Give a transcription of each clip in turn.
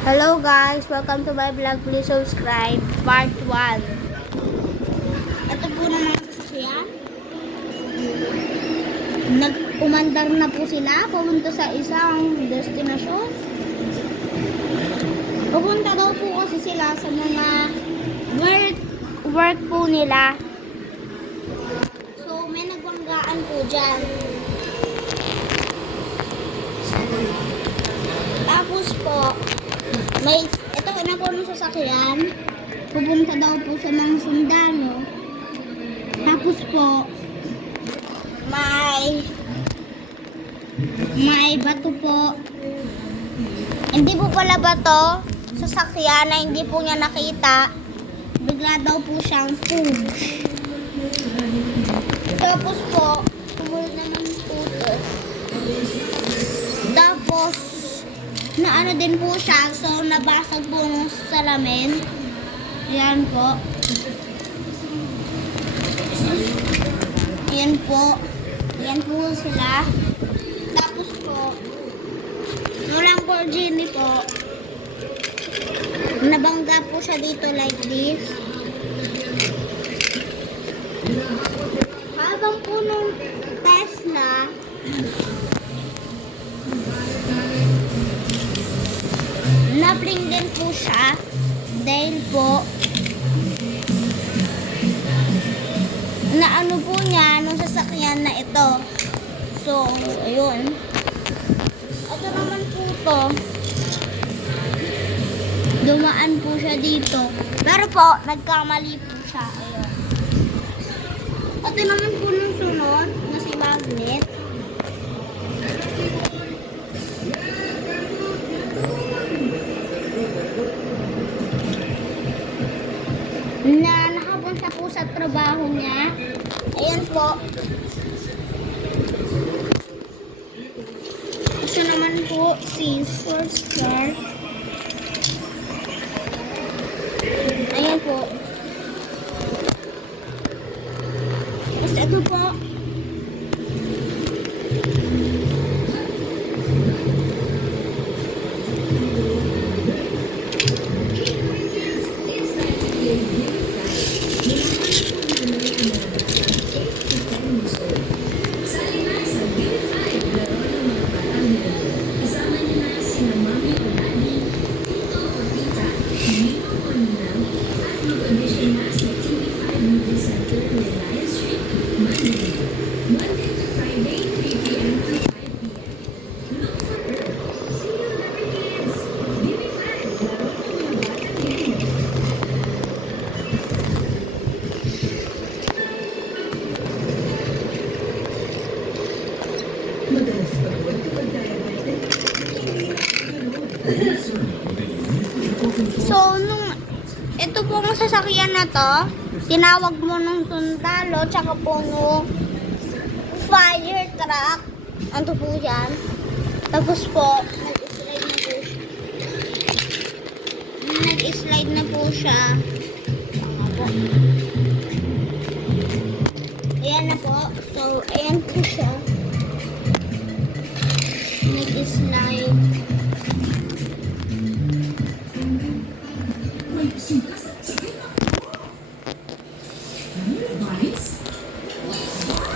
Hello guys, welcome to my vlog. Please subscribe, part 1. Ito po na mga sasakyan. Nag-umandar na po sila, pumunta sa isang destinasyon. Pupunta daw po kasi sila sa mga work po nila. So may nagbanggaan po dyan. Tapos po, ito na po ng sasakyan. Pupunta daw po sa mga sundalo. Tapos po, may bato po. Hindi po pala bato, sasakyan na hindi po niya nakita. Bigla daw po siyang push. Tapos po, tumulog naman po ito. Tapos, naano din po siya, so nabasag po ng salamin. Ayan po. Ayan po. Ayan po sila. Tapos po, walang Lamborghini po. Nabangga po siya dito like this. Habang po nung Tesla, napling din po siya dahil po naano po niya nung sasakyan na ito. So, ayun. Ito naman po to. Dumaan po siya dito. Pero po, nagkamali po siya. Ayun. Ito naman po nung sunod na si Magnet. Na nakapunta po sa trabaho niya. Ayan po. Ito naman po si Superstar. Ayan po. Tapos ito po. So, ito po ang sasakyan na to, tinawag mo nung sundalo, tsaka po nung fire truck. Ano po yan? Tapos po, nag-slide na po siya. Ayan na po. So, ayan po siya. Nag-slide.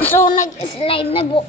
So, nag-slide na po